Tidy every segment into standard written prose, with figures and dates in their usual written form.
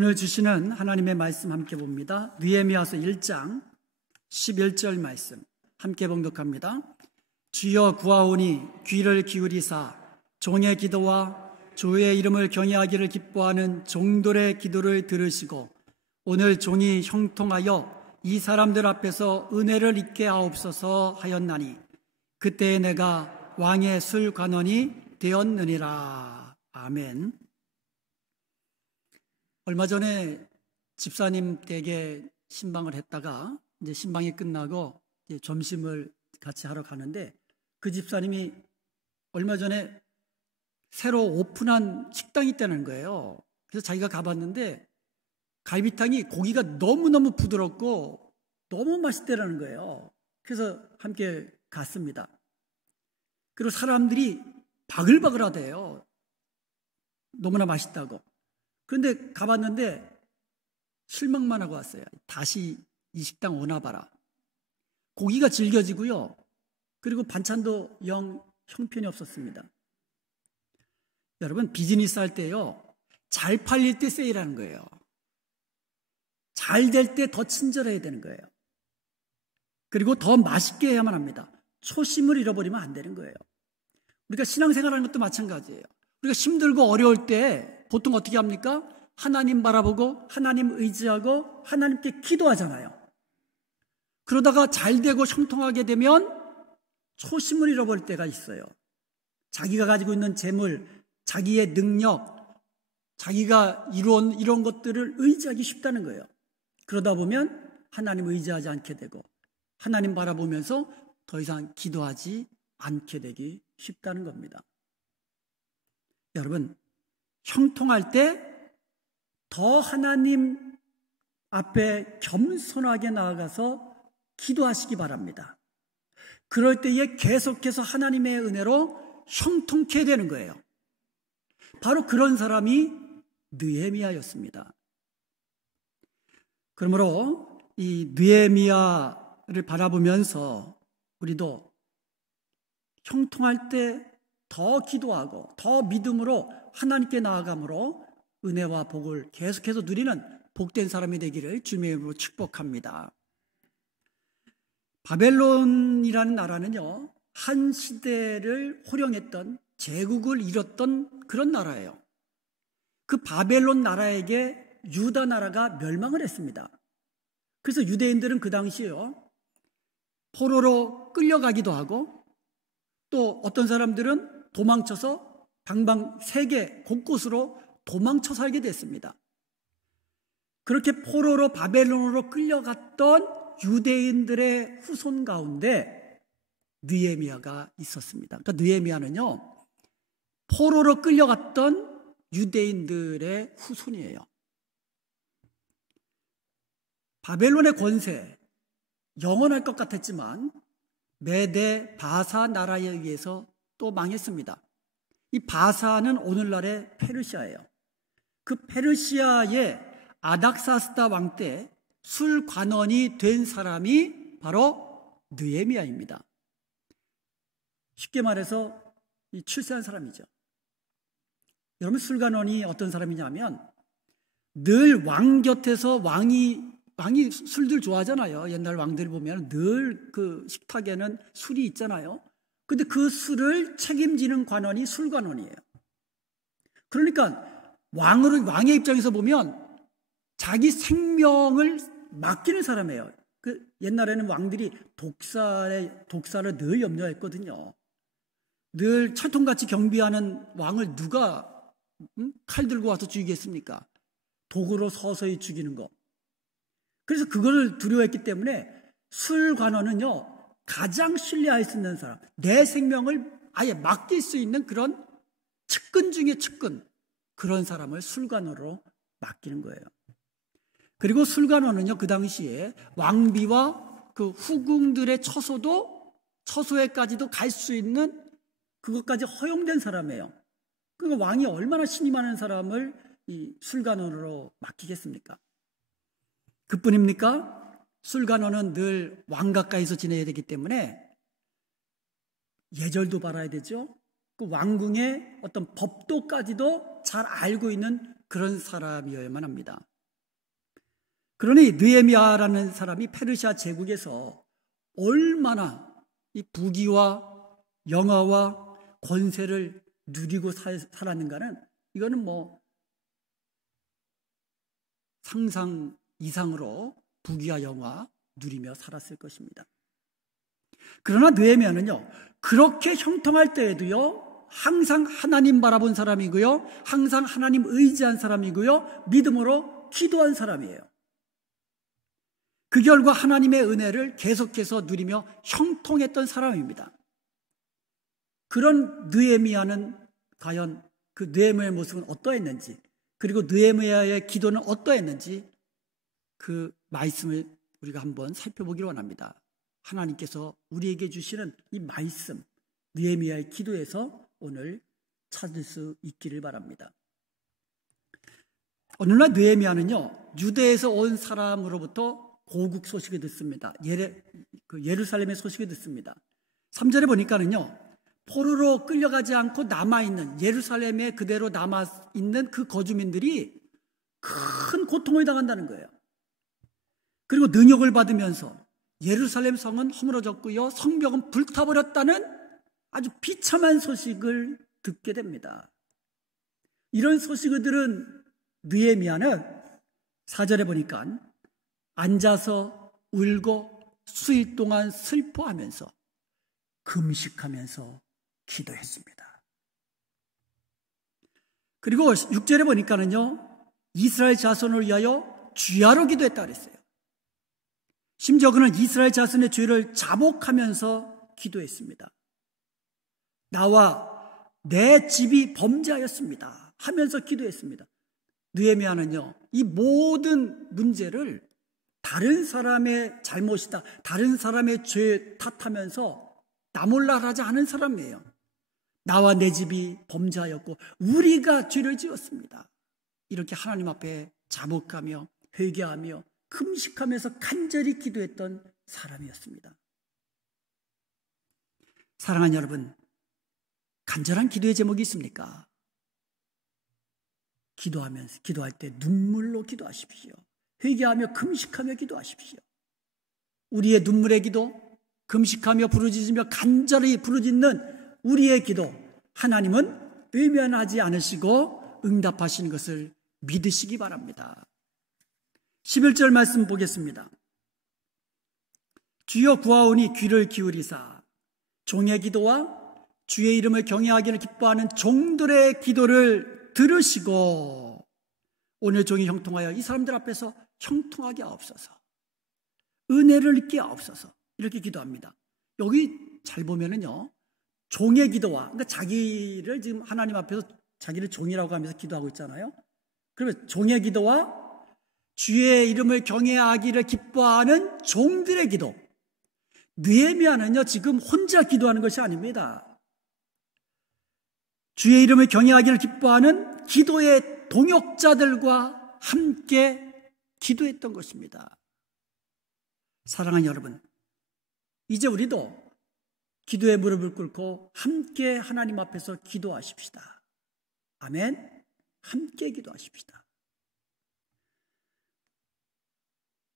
오늘 주시는 하나님의 말씀 함께 봅니다. 느헤미야서 1장 11절 말씀 함께 봉독합니다. 주여 구하오니 귀를 기울이사 종의 기도와 주의 이름을 경외하기를 기뻐하는 종들의 기도를 들으시고 오늘 종이 형통하여 이 사람들 앞에서 은혜를 입게 하옵소서 하였나니 그때에 내가 왕의 술관원이 되었느니라. 아멘. 얼마 전에 집사님 댁에 신방을 했다가 이제 신방이 끝나고 이제 점심을 같이 하러 가는데 그 집사님이 얼마 전에 새로 오픈한 식당이 있다는 거예요. 그래서 자기가 가봤는데 갈비탕이 고기가 너무너무 부드럽고 너무 맛있다는 거예요. 그래서 함께 갔습니다. 그리고 사람들이 바글바글 하대요. 너무나 맛있다고. 그런데 가봤는데 실망만 하고 왔어요. 다시 이 식당 오나 봐라. 고기가 질겨지고요. 그리고 반찬도 영 형편이 없었습니다. 여러분, 비즈니스 할 때요, 잘 팔릴 때 세일하는 거예요. 잘 될 때 더 친절해야 되는 거예요. 그리고 더 맛있게 해야만 합니다. 초심을 잃어버리면 안 되는 거예요. 우리가 신앙생활하는 것도 마찬가지예요. 우리가 힘들고 어려울 때 보통 어떻게 합니까? 하나님 바라보고 하나님 의지하고 하나님께 기도하잖아요. 그러다가 잘 되고 형통하게 되면 초심을 잃어버릴 때가 있어요. 자기가 가지고 있는 재물, 자기의 능력, 자기가 이룬 이런 것들을 의지하기 쉽다는 거예요. 그러다 보면 하나님 의지하지 않게 되고 하나님 바라보면서 더 이상 기도하지 않게 되기 쉽다는 겁니다. 여러분, 형통할 때 더 하나님 앞에 겸손하게 나아가서 기도하시기 바랍니다. 그럴 때에 계속해서 하나님의 은혜로 형통케 되는 거예요. 바로 그런 사람이 느헤미야였습니다. 그러므로 이 느헤미야를 바라보면서 우리도 형통할 때 더 기도하고 더 믿음으로 하나님께 나아감으로 은혜와 복을 계속해서 누리는 복된 사람이 되기를 주님의 이름으로 축복합니다. 바벨론이라는 나라는요, 한 시대를 호령했던 제국을 이뤘던 그런 나라예요. 그 바벨론 나라에게 유다 나라가 멸망을 했습니다. 그래서 유대인들은 그 당시에요, 포로로 끌려가기도 하고 또 어떤 사람들은 도망쳐서 방방 세계 곳곳으로 도망쳐 살게 됐습니다. 그렇게 포로로 바벨론으로 끌려갔던 유대인들의 후손 가운데 느헤미야가 있었습니다. 그러니까 느헤미야는요, 포로로 끌려갔던 유대인들의 후손이에요. 바벨론의 권세, 영원할 것 같았지만 메대 바사 나라에 의해서 또 망했습니다. 이 바사는 오늘날의 페르시아예요. 그 페르시아의 아닥사스다 왕 때 술관원이 된 사람이 바로 느헤미야입니다. 쉽게 말해서 이 출세한 사람이죠. 여러분, 술관원이 어떤 사람이냐면 늘 왕 곁에서 왕이 술들 좋아하잖아요. 옛날 왕들 보면 늘 그 식탁에는 술이 있잖아요. 근데 그 술을 책임지는 관원이 술관원이에요. 그러니까 왕의 입장에서 보면 자기 생명을 맡기는 사람이에요. 그 옛날에는 왕들이 독사를 늘 염려했거든요. 늘 철통같이 경비하는 왕을 누가 칼 들고 와서 죽이겠습니까? 도구로 서서히 죽이는 거. 그래서 그걸 두려워했기 때문에 술관원은요, 가장 신뢰할 수 있는 사람, 내 생명을 아예 맡길 수 있는 그런 측근 중에 측근, 그런 사람을 술관원으로 맡기는 거예요. 그리고 술관원은요, 그 당시에 왕비와 그 후궁들의 처소에까지도 갈 수 있는 그것까지 허용된 사람이에요. 그러니까 왕이 얼마나 신이 많은 사람을 이 술관원으로 맡기겠습니까? 그뿐입니까? 술관원은 늘 왕 가까이서 지내야 되기 때문에 예절도 바라야 되죠. 그 왕궁의 어떤 법도까지도 잘 알고 있는 그런 사람이어야만 합니다. 그러니 느헤미야라는 사람이 페르시아 제국에서 얼마나 이 부귀와 영화와 권세를 누리고 살았는가는 이거는 뭐 상상 이상으로 부귀와 영화 누리며 살았을 것입니다. 그러나 느헤미야는요, 그렇게 형통할 때에도요, 항상 하나님 바라본 사람이고요, 항상 하나님 의지한 사람이고요, 믿음으로 기도한 사람이에요. 그 결과 하나님의 은혜를 계속해서 누리며 형통했던 사람입니다. 그런 느헤미야는 과연 그 느헤미야의 모습은 어떠했는지, 그리고 느헤미야의 기도는 어떠했는지 그 말씀을 우리가 한번 살펴보기를 원합니다. 하나님께서 우리에게 주시는 이 말씀, 느헤미야의 기도에서 오늘 찾을 수 있기를 바랍니다. 오늘날 느헤미야는요, 유대에서 온 사람으로부터 고국 소식을 듣습니다. 예루살렘의 소식을 듣습니다. 3절에 보니까는요, 포로로 끌려가지 않고 남아있는, 예루살렘에 그대로 남아있는 그 거주민들이 큰 고통을 당한다는 거예요. 그리고 능욕을 받으면서 예루살렘 성은 허물어졌고요, 성벽은 불타버렸다는 아주 비참한 소식을 듣게 됩니다. 이런 소식을 들은 느헤미야는 4절에 보니까 앉아서 울고 수일 동안 슬퍼하면서 금식하면서 기도했습니다. 그리고 6절에 보니까는요, 이스라엘 자손을 위하여 주야로 기도했다 그랬어요. 심지어 그는 이스라엘 자손의 죄를 자복하면서 기도했습니다. 나와 내 집이 범죄하였습니다 하면서 기도했습니다. 느헤미야는요, 이 모든 문제를 다른 사람의 잘못이다, 다른 사람의 죄 탓하면서 나몰라라지 않은 사람이에요. 나와 내 집이 범죄하였고 우리가 죄를 지었습니다. 이렇게 하나님 앞에 자복하며 회개하며 금식하면서 간절히 기도했던 사람이었습니다. 사랑하는 여러분, 간절한 기도의 제목이 있습니까? 기도할 때 눈물로 기도하십시오. 회개하며 금식하며 기도하십시오. 우리의 눈물의 기도, 금식하며 부르짖으며 간절히 부르짖는 우리의 기도, 하나님은 외면하지 않으시고 응답하시는 것을 믿으시기 바랍니다. 11절 말씀 보겠습니다. 주여 구하오니 귀를 기울이사 종의 기도와 주의 이름을 경외하기를 기뻐하는 종들의 기도를 들으시고 오늘 종이 형통하여 이 사람들 앞에서 형통하게 하옵소서, 은혜를 입게 하옵소서, 이렇게 기도합니다. 여기 잘 보면은요, 종의 기도와, 그러니까 자기를 지금 하나님 앞에서 자기를 종이라고 하면서 기도하고 있잖아요. 그러면 종의 기도와 주의 이름을 경외하기를 기뻐하는 종들의 기도. 느헤미야는요, 지금 혼자 기도하는 것이 아닙니다. 주의 이름을 경외하기를 기뻐하는 기도의 동역자들과 함께 기도했던 것입니다. 사랑하는 여러분, 이제 우리도 기도의 무릎을 꿇고 함께 하나님 앞에서 기도하십시다. 아멘. 함께 기도하십시다.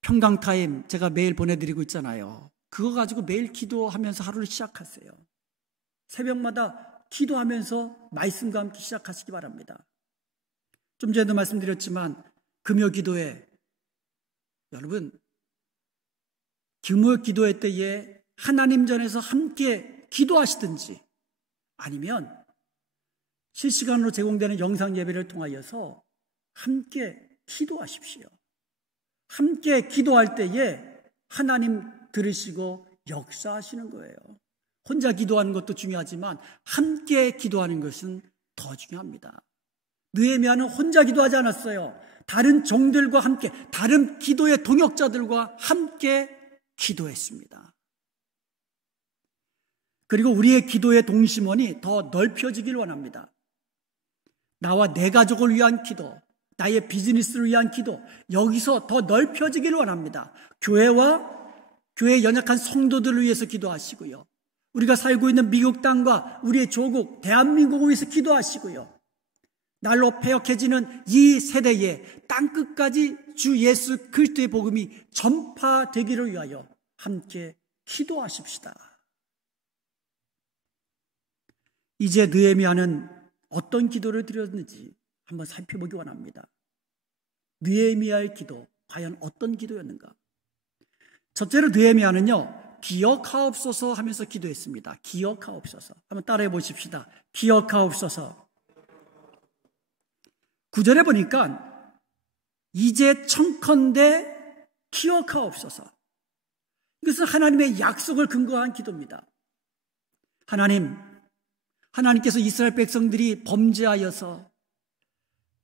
평강타임 제가 매일 보내드리고 있잖아요. 그거 가지고 매일 기도하면서 하루를 시작하세요. 새벽마다 기도하면서 말씀과 함께 시작하시기 바랍니다. 좀 전에도 말씀드렸지만 금요 기도회, 여러분 금요 기도회 때에 하나님 전에서 함께 기도하시든지 아니면 실시간으로 제공되는 영상 예배를 통하여서 함께 기도하십시오. 함께 기도할 때에 하나님 들으시고 역사하시는 거예요. 혼자 기도하는 것도 중요하지만 함께 기도하는 것은 더 중요합니다. 느헤미야는 혼자 기도하지 않았어요. 다른 종들과 함께, 다른 기도의 동역자들과 함께 기도했습니다. 그리고 우리의 기도의 동심원이 더 넓혀지길 원합니다. 나와 내 가족을 위한 기도, 나의 비즈니스를 위한 기도, 여기서 더 넓혀지기를 원합니다. 교회와 교회의 연약한 성도들을 위해서 기도하시고요. 우리가 살고 있는 미국 땅과 우리의 조국 대한민국을 위해서 기도하시고요. 날로 폐역해지는 이 세대에 땅끝까지 주 예수 그리스도의 복음이 전파되기를 위하여 함께 기도하십시다. 이제 느헤미야는 어떤 기도를 드렸는지 한번 살펴보기 원합니다. 느헤미야의 기도, 과연 어떤 기도였는가? 첫째로 느헤미야는요, 기억하옵소서 하면서 기도했습니다. 기억하옵소서. 한번 따라해 보십시다. 기억하옵소서. 9절에 보니까 이제 청컨대 기억하옵소서. 이것은 하나님의 약속을 근거한 기도입니다. 하나님께서 이스라엘 백성들이 범죄하여서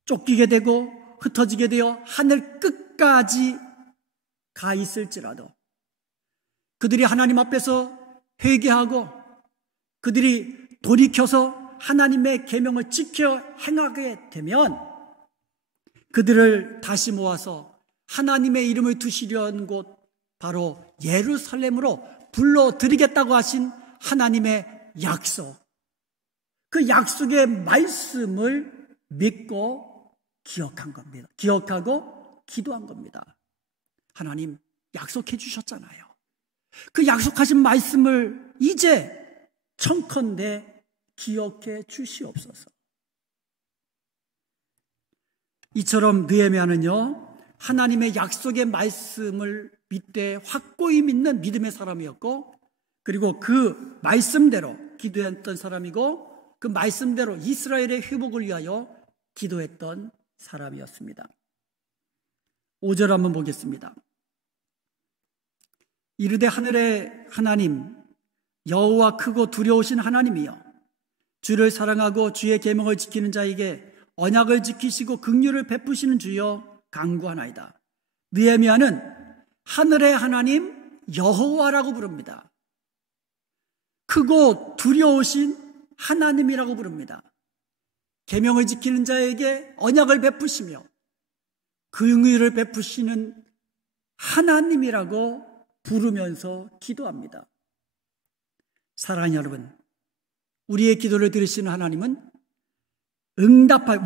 쫓기게 되고 흩어지게 되어 하늘 끝까지 가 있을지라도 그들이 하나님 앞에서 회개하고 그들이 돌이켜서 하나님의 계명을 지켜 행하게 되면 그들을 다시 모아서 하나님의 이름을 두시려는 곳 바로 예루살렘으로 불러드리겠다고 하신 하나님의 약속, 그 약속의 말씀을 믿고 기억한 겁니다. 기억하고 기도한 겁니다. 하나님 약속해 주셨잖아요. 그 약속하신 말씀을 이제 청컨대 기억해 주시옵소서. 이처럼 느헤미야는요, 하나님의 약속의 말씀을 믿되 확고히 믿는 믿음의 사람이었고, 그리고 그 말씀대로 기도했던 사람이고, 그 말씀대로 이스라엘의 회복을 위하여 기도했던 사람이었습니다. 5절 한번 보겠습니다. 이르되 하늘의 하나님 여호와 크고 두려우신 하나님이여, 주를 사랑하고 주의 계명을 지키는 자에게 언약을 지키시고 긍휼을 베푸시는 주여 간구하나이다. 느헤미야는 하늘의 하나님 여호와라고 부릅니다. 크고 두려우신 하나님이라고 부릅니다. 계명을 지키는 자에게 언약을 베푸시며 긍휼을 베푸시는 하나님이라고 부르면서 기도합니다. 사랑하는 여러분, 우리의 기도를 들으시는 하나님은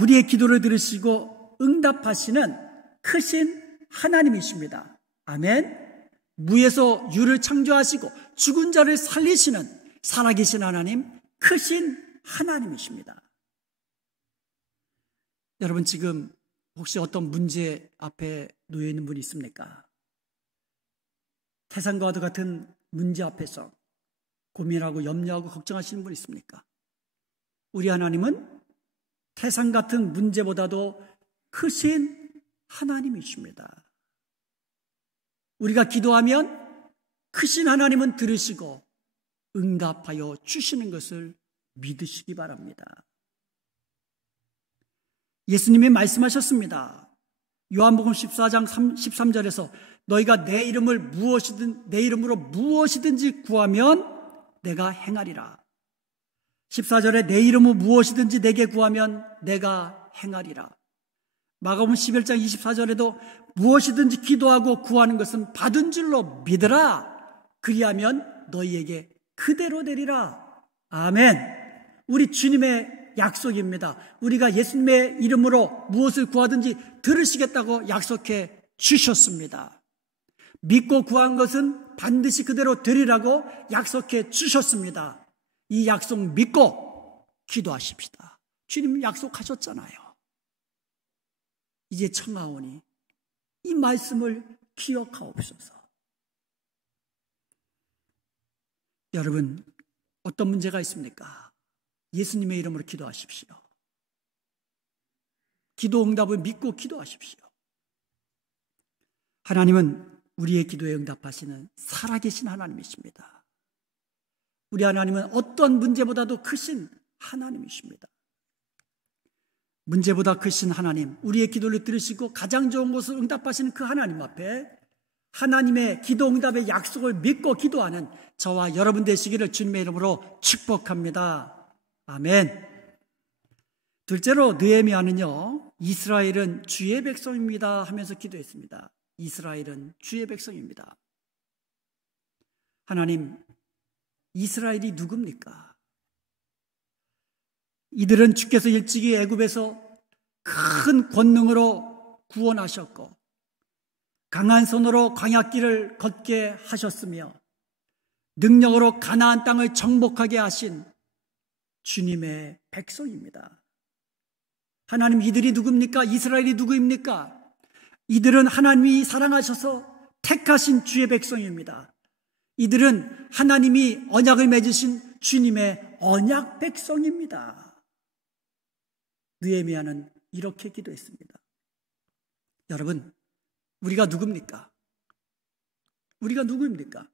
우리의 기도를 들으시고 응답하시는 크신 하나님이십니다. 아멘. 무에서 유를 창조하시고 죽은 자를 살리시는 살아계신 하나님, 크신 하나님이십니다. 여러분, 지금 혹시 어떤 문제 앞에 놓여 있는 분이 있습니까? 태산과도 같은 문제 앞에서 고민하고 염려하고 걱정하시는 분 있습니까? 우리 하나님은 태산 같은 문제보다도 크신 하나님이십니다. 우리가 기도하면 크신 하나님은 들으시고 응답하여 주시는 것을 믿으시기 바랍니다. 예수님이 말씀하셨습니다. 요한복음 14장 13절에서 너희가 내 이름으로 무엇이든지 구하면 내가 행하리라. 14절에 내 이름으로 무엇이든지 내게 구하면 내가 행하리라. 마가복음 11장 24절에도 무엇이든지 기도하고 구하는 것은 받은 줄로 믿으라. 그리하면 너희에게 그대로 되리라. 아멘. 우리 주님의 약속입니다. 우리가 예수님의 이름으로 무엇을 구하든지 들으시겠다고 약속해 주셨습니다. 믿고 구한 것은 반드시 그대로 되리라고 약속해 주셨습니다. 이 약속 믿고 기도하십시다. 주님 약속하셨잖아요. 이제 청하오니 이 말씀을 기억하옵소서. 여러분, 어떤 문제가 있습니까? 예수님의 이름으로 기도하십시오. 기도 응답을 믿고 기도하십시오. 하나님은 우리의 기도에 응답하시는 살아계신 하나님이십니다. 우리 하나님은 어떤 문제보다도 크신 하나님이십니다. 문제보다 크신 하나님, 우리의 기도를 들으시고 가장 좋은 것을 응답하시는 그 하나님 앞에 하나님의 기도 응답의 약속을 믿고 기도하는 저와 여러분 되시기를 주님의 이름으로 축복합니다. 아멘. 둘째로 느헤미야는요, 이스라엘은 주의 백성입니다 하면서 기도했습니다. 이스라엘은 주의 백성입니다. 하나님, 이스라엘이 누굽니까? 이들은 주께서 일찍이 애굽에서 큰 권능으로 구원하셨고 강한 손으로 광야길을 걷게 하셨으며 능력으로 가나안 땅을 정복하게 하신 주님의 백성입니다. 하나님, 이들이 누굽니까? 이스라엘이 누구입니까? 이들은 하나님이 사랑하셔서 택하신 주의 백성입니다. 이들은 하나님이 언약을 맺으신 주님의 언약 백성입니다. 느헤미야는 이렇게 기도했습니다. 여러분, 우리가 누굽니까? 우리가 누구입니까?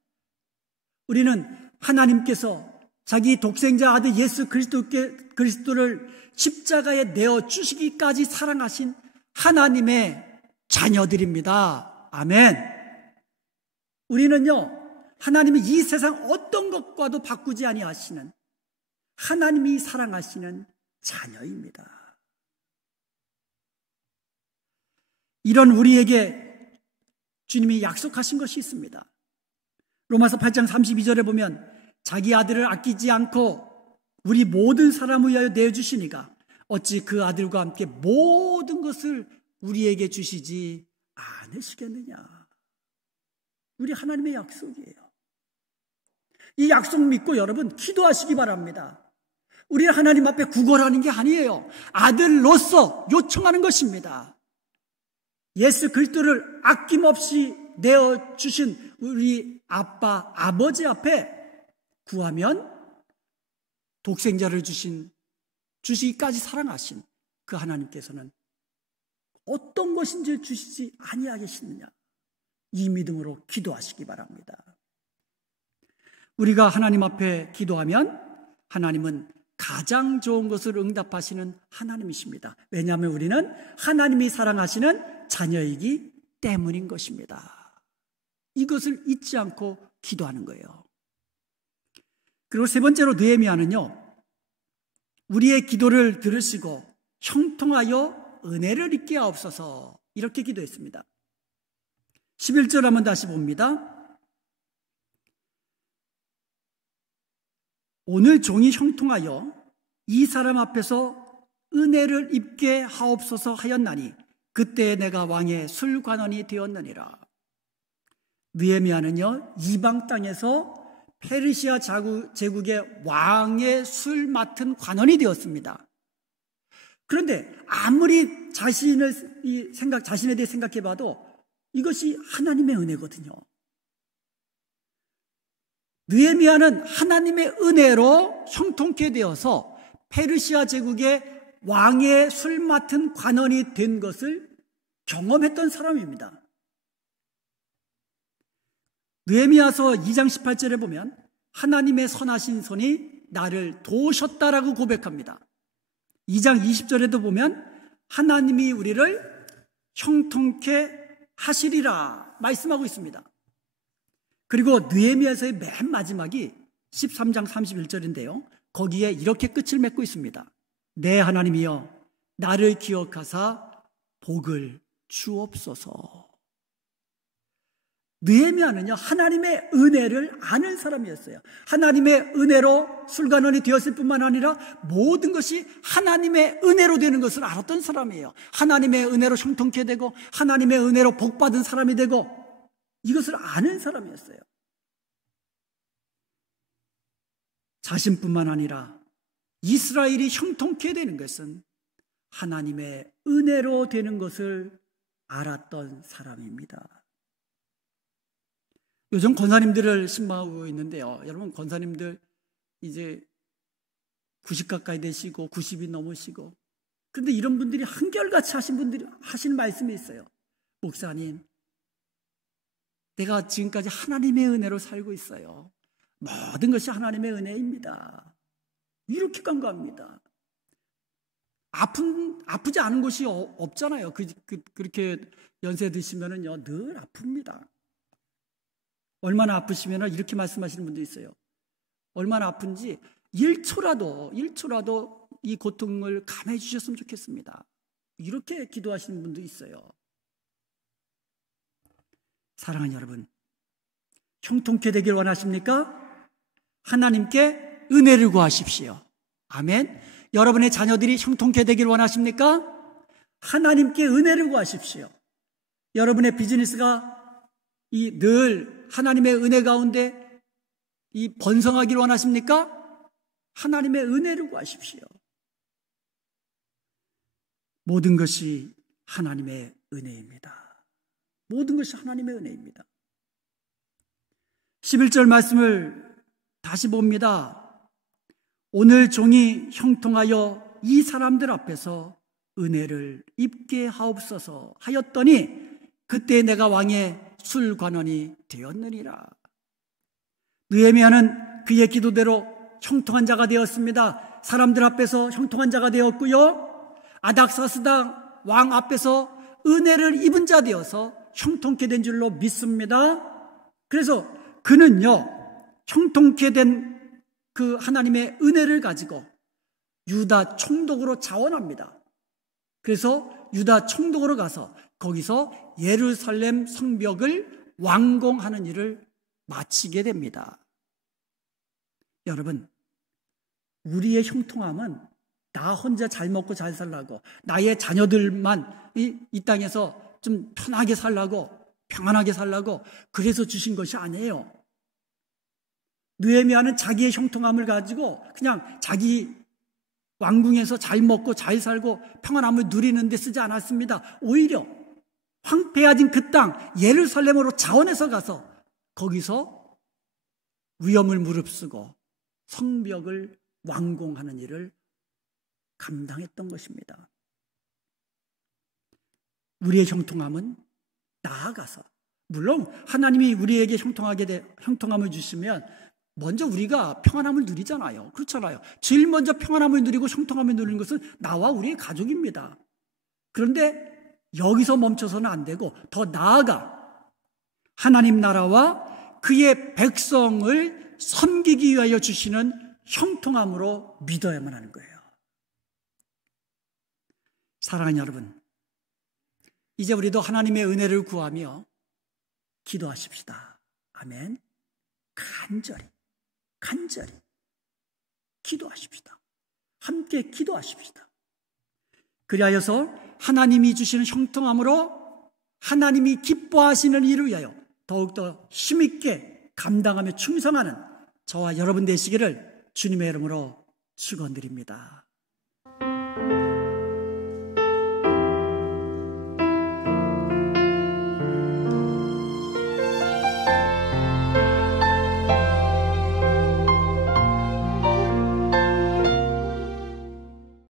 우리는 하나님께서 자기 독생자 아들 예수 그리스도를 십자가에 내어주시기까지 사랑하신 하나님의 자녀들입니다. 아멘. 우리는요, 하나님이 이 세상 어떤 것과도 바꾸지 아니하시는 하나님이 사랑하시는 자녀입니다. 이런 우리에게 주님이 약속하신 것이 있습니다. 로마서 8장 32절에 보면 자기 아들을 아끼지 않고 우리 모든 사람을 위하여 내어주시니가 어찌 그 아들과 함께 모든 것을 우리에게 주시지 않으시겠느냐. 우리 하나님의 약속이에요. 이 약속 믿고 여러분 기도하시기 바랍니다. 우리는 하나님 앞에 구걸하는 게 아니에요. 아들로서 요청하는 것입니다. 예수 그리스도를 아낌없이 내어주신 우리 아빠, 아버지 앞에 구하면 독생자를 주시기까지 사랑하신 그 하나님께서는 어떤 것인지 주시지 아니하겠느냐. 이 믿음으로 기도하시기 바랍니다. 우리가 하나님 앞에 기도하면 하나님은 가장 좋은 것을 응답하시는 하나님이십니다. 왜냐하면 우리는 하나님이 사랑하시는 자녀이기 때문인 것입니다. 이것을 잊지 않고 기도하는 거예요. 그리고 세 번째로 느헤미야는요, 우리의 기도를 들으시고 형통하여 은혜를 입게 하옵소서, 이렇게 기도했습니다. 11절 한번 다시 봅니다. 오늘 종이 형통하여 이 사람 앞에서 은혜를 입게 하옵소서 하였나니 그때 내가 왕의 술관원이 되었느니라. 느헤미야는요, 이방 땅에서 페르시아 제국의 왕의 술 맡은 관원이 되었습니다. 그런데 아무리 자신에 대해 생각해봐도 이것이 하나님의 은혜거든요. 느헤미야는 하나님의 은혜로 형통케 되어서 페르시아 제국의 왕의 술 맡은 관원이 된 것을 경험했던 사람입니다. 느헤미야서 2장 18절에 보면 하나님의 선하신 손이 나를 도우셨다라고 고백합니다. 2장 20절에도 보면 하나님이 우리를 형통케 하시리라 말씀하고 있습니다. 그리고 느헤미야서의 맨 마지막이 13장 31절인데요. 거기에 이렇게 끝을 맺고 있습니다. 내 하나님이여 나를 기억하사 복을 주옵소서. 느헤미야는요, 하나님의 은혜를 아는 사람이었어요. 하나님의 은혜로 술관원이 되었을 뿐만 아니라 모든 것이 하나님의 은혜로 되는 것을 알았던 사람이에요. 하나님의 은혜로 형통케 되고 하나님의 은혜로 복받은 사람이 되고 이것을 아는 사람이었어요. 자신뿐만 아니라 이스라엘이 형통케 되는 것은 하나님의 은혜로 되는 것을 알았던 사람입니다. 요즘 권사님들을 신방하고 있는데요. 여러분, 권사님들 이제 90 가까이 되시고 90이 넘으시고, 그런데 이런 분들이 한결같이 하신 말씀이 있어요. 목사님, 내가 지금까지 하나님의 은혜로 살고 있어요. 모든 것이 하나님의 은혜입니다. 이렇게 간과합니다. 아프지 않은 곳이 없잖아요. 그렇게 연세 드시면은요, 늘 아픕니다. 얼마나 아프시면 이렇게 말씀하시는 분도 있어요. 얼마나 아픈지 1초라도 이 고통을 감해 주셨으면 좋겠습니다. 이렇게 기도하시는 분도 있어요. 사랑하는 여러분, 형통케 되길 원하십니까? 하나님께 은혜를 구하십시오. 아멘. 여러분의 자녀들이 형통케 되길 원하십니까? 하나님께 은혜를 구하십시오. 여러분의 비즈니스가 이 늘 하나님의 은혜 가운데 이 번성하기를 원하십니까? 하나님의 은혜를 구하십시오. 모든 것이 하나님의 은혜입니다. 모든 것이 하나님의 은혜입니다. 11절 말씀을 다시 봅니다. 오늘 종이 형통하여 이 사람들 앞에서 은혜를 입게 하옵소서 하였더니 그때 내가 왕의 술관원이 되었느니라. 느헤미야는 그의 기도대로 형통한 자가 되었습니다. 사람들 앞에서 형통한 자가 되었고요, 아닥사스당 왕 앞에서 은혜를 입은 자 되어서 형통케 된 줄로 믿습니다. 그래서 그는요, 형통케 된 그 하나님의 은혜를 가지고 유다 총독으로 자원합니다. 그래서 유다 총독으로 가서 거기서 예루살렘 성벽을 완공하는 일을 마치게 됩니다. 여러분, 우리의 형통함은 나 혼자 잘 먹고 잘 살라고, 나의 자녀들만 이 땅에서 좀 편하게 살라고, 평안하게 살라고 그래서 주신 것이 아니에요. 느헤미야는 자기의 형통함을 가지고 그냥 자기 왕궁에서 잘 먹고 잘 살고 평안함을 누리는 데 쓰지 않았습니다. 오히려 황폐해진 그 땅 예루살렘으로 자원해서 가서 거기서 위험을 무릅쓰고 성벽을 완공하는 일을 감당했던 것입니다. 우리의 형통함은 나아가서, 물론 하나님이 우리에게 형통함을 주시면 먼저 우리가 평안함을 누리잖아요. 그렇잖아요. 제일 먼저 평안함을 누리고 형통함을 누리는 것은 나와 우리의 가족입니다. 그런데 여기서 멈춰서는 안 되고 더 나아가 하나님 나라와 그의 백성을 섬기기 위하여 주시는 형통함으로 믿어야만 하는 거예요. 사랑하는 여러분, 이제 우리도 하나님의 은혜를 구하며 기도하십시다. 아멘. 간절히 기도하십시다. 함께 기도하십시다. 그리하여서 하나님이 주시는 형통함으로 하나님이 기뻐하시는 일을 위하여 더욱더 힘있게 감당하며 충성하는 저와 여러분 되시기를 주님의 이름으로 축원드립니다.